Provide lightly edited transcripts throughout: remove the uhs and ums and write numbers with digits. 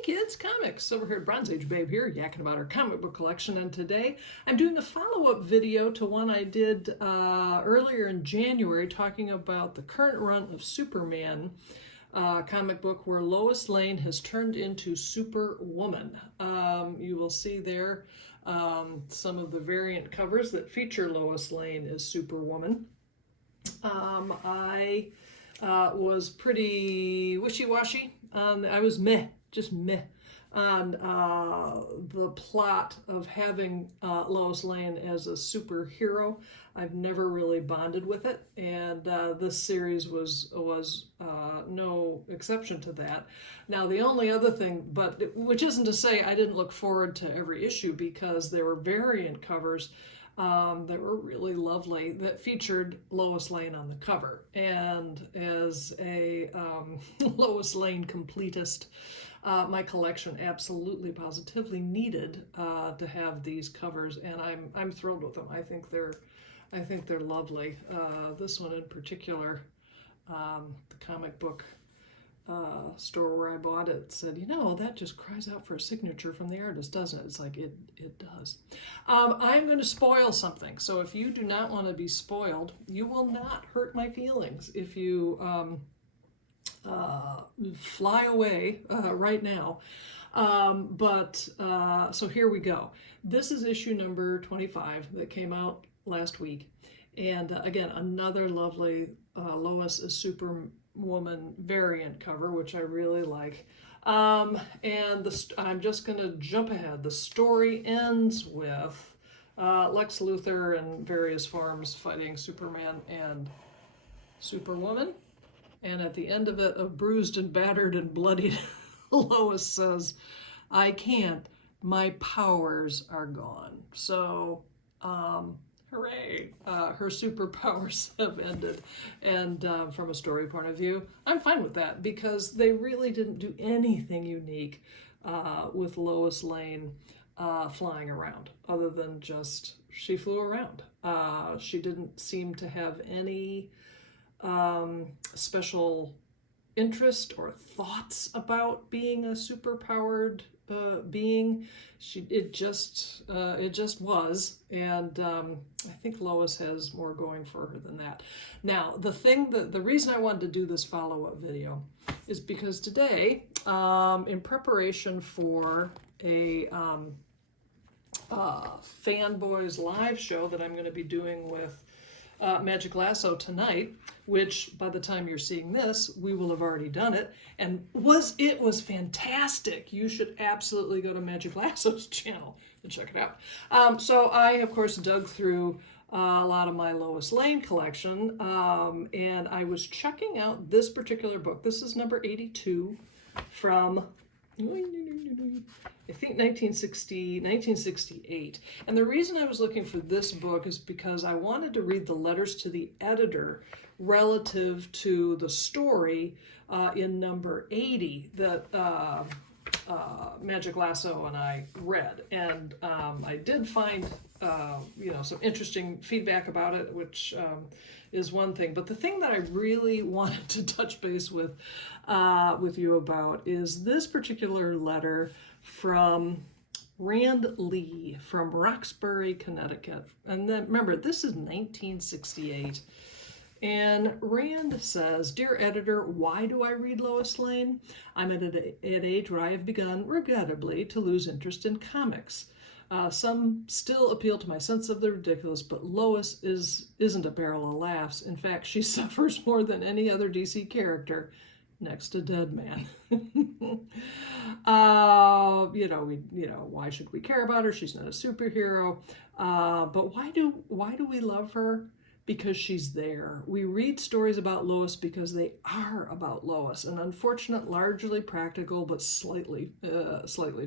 Hey kids, comics. Silver haired Bronze Age babe here, yakking about our comic book collection. And today I'm doing a follow-up video to one I did earlier in January, talking about the current run of Superman comic book where Lois Lane has turned into Superwoman. You will see there some of the variant covers that feature Lois Lane as Superwoman. I was pretty wishy-washy. I was just meh on the plot of having Lois Lane as a superhero. I've never really bonded with it, and this series was no exception to that. Now, the only other thing, which isn't to say I didn't look forward to every issue, because there were variant covers that were really lovely that featured Lois Lane on the cover. And as a Lois Lane completist, my collection absolutely positively needed to have these covers, and I'm thrilled with them. I think they're lovely. This one in particular, the comic book store where I bought it said, that just cries out for a signature from the artist, doesn't it? It's like, it does. I'm going to spoil something. So if you do not want to be spoiled, you will not hurt my feelings if you fly away right now. So here we go. This is issue number 25 that came out last week. And again, another lovely Lois as Superwoman variant cover, which I really like. I'm just going to jump ahead. The story ends with Lex Luthor in various forms fighting Superman and Superwoman. And at the end of it, a bruised and battered and bloodied Lois says, "I can't. My powers are gone." So, hooray. Her superpowers have ended. And from a story point of view, I'm fine with that, because they really didn't do anything unique with Lois Lane flying around, other than just she flew around. She didn't seem to have any special interest or thoughts about being a superpowered being. It just was, and I think Lois has more going for her than that. Now, the reason I wanted to do this follow-up video is because today, in preparation for a Fanboys live show that I'm going to be doing with Magic Lasso tonight, which by the time you're seeing this, we will have already done it, and it was fantastic. You should absolutely go to Magic Lasso's channel and check it out. So I, of course, dug through a lot of my Lois Lane collection, and I was checking out this particular book. This is number 82 from, I think, 1968. And the reason I was looking for this book is because I wanted to read the letters to the editor relative to the story in number 80 that Magic Lasso and I read. And I did find some interesting feedback about it, which is one thing. But the thing that I really wanted to touch base with you about is this particular letter from Rand Lee from Roxbury, Connecticut. And then remember, this is 1968. And Rand says, "Dear editor, why do I read Lois Lane? I'm at an age where I have begun, regrettably, to lose interest in comics. Some still appeal to my sense of the ridiculous, but Lois isn't a barrel of laughs. In fact, she suffers more than any other DC character, next to Deadman." Why should we care about her? She's not a superhero. But why do we love her? Because she's there. We read stories about Lois because they are about Lois, an unfortunate, largely practical, but slightly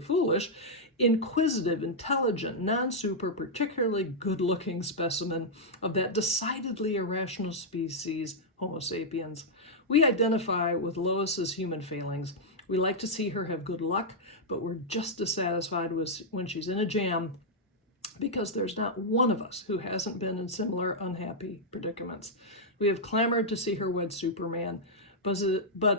foolish, inquisitive, intelligent, non-super, particularly good-looking specimen of that decidedly irrational species, Homo sapiens. We identify with Lois's human failings. We like to see her have good luck, but we're just as satisfied when she's in a jam, because there's not one of us who hasn't been in similar unhappy predicaments. We have clamored to see her wed Superman, but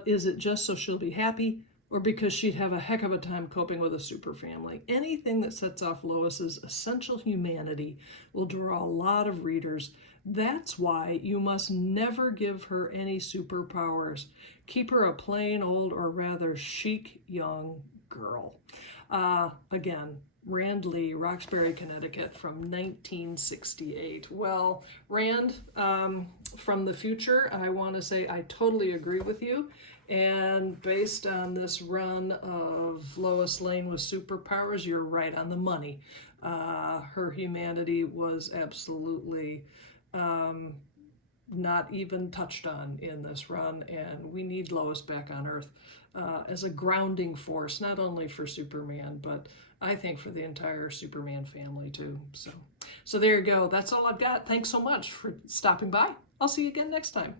is it just so she'll be happy, or because she'd have a heck of a time coping with a super family. Anything that sets off Lois's essential humanity will draw a lot of readers. That's why you must never give her any superpowers. Keep her a plain old, or rather chic young girl. Again, Rand Lee, Roxbury, Connecticut, from 1968. Well, Rand, from the future, I want to say I totally agree with you. And based on this run of Lois Lane with superpowers, you're right on the money. Her humanity was absolutely not even touched on in this run, and we need Lois back on Earth as a grounding force, not only for Superman, but I think for the entire Superman family too. So there you go. That's all I've got. Thanks so much for stopping by. I'll see you again next time.